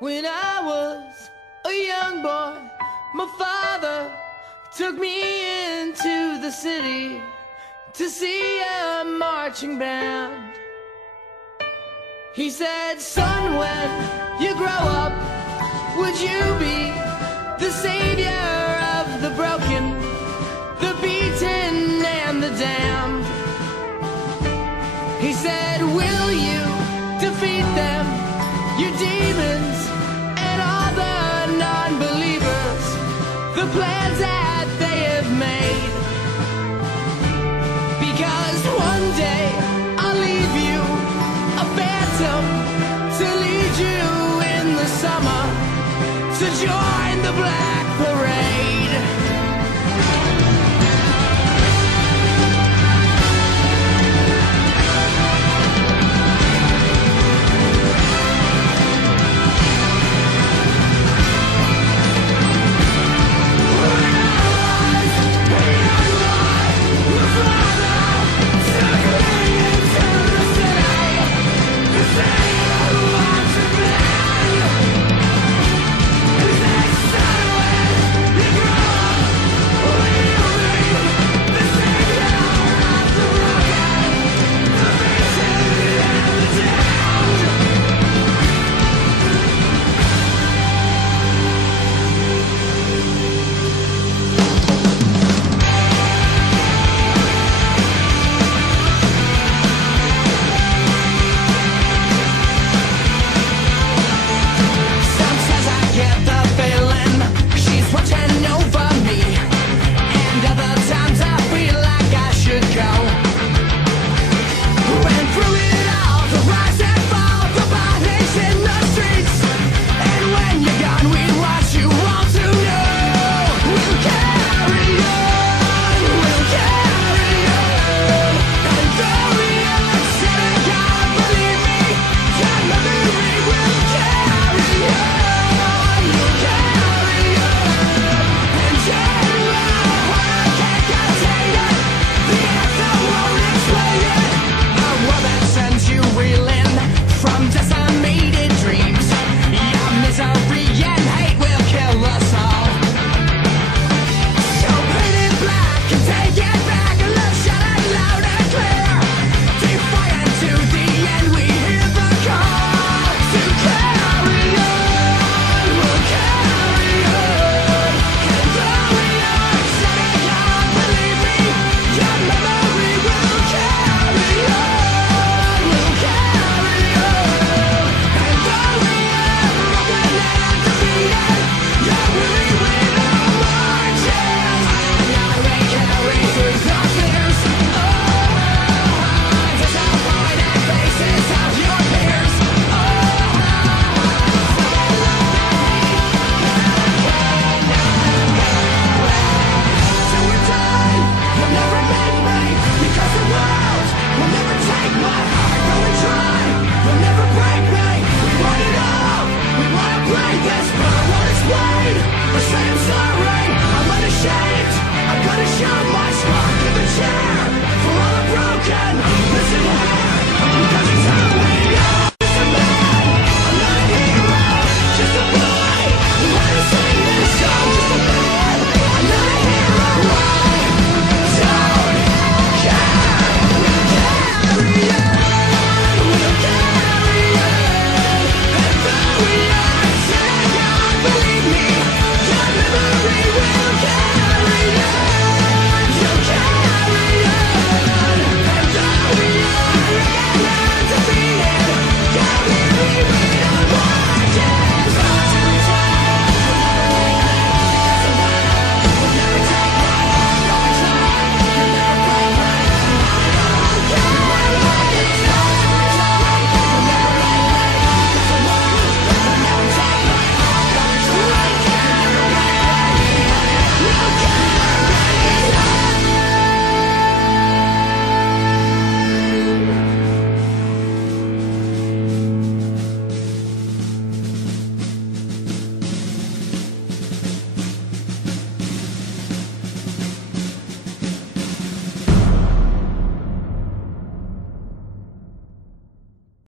When I was a young boy, my father took me into the city to see a marching band. He said, son, when you grow up, would you be the savior of the broken, the beaten and the damned? He said, will you defeat them, your demons and all the non-believers, the plans that they have made? Because one day I'll leave you a phantom to lead you in the summer to join the black.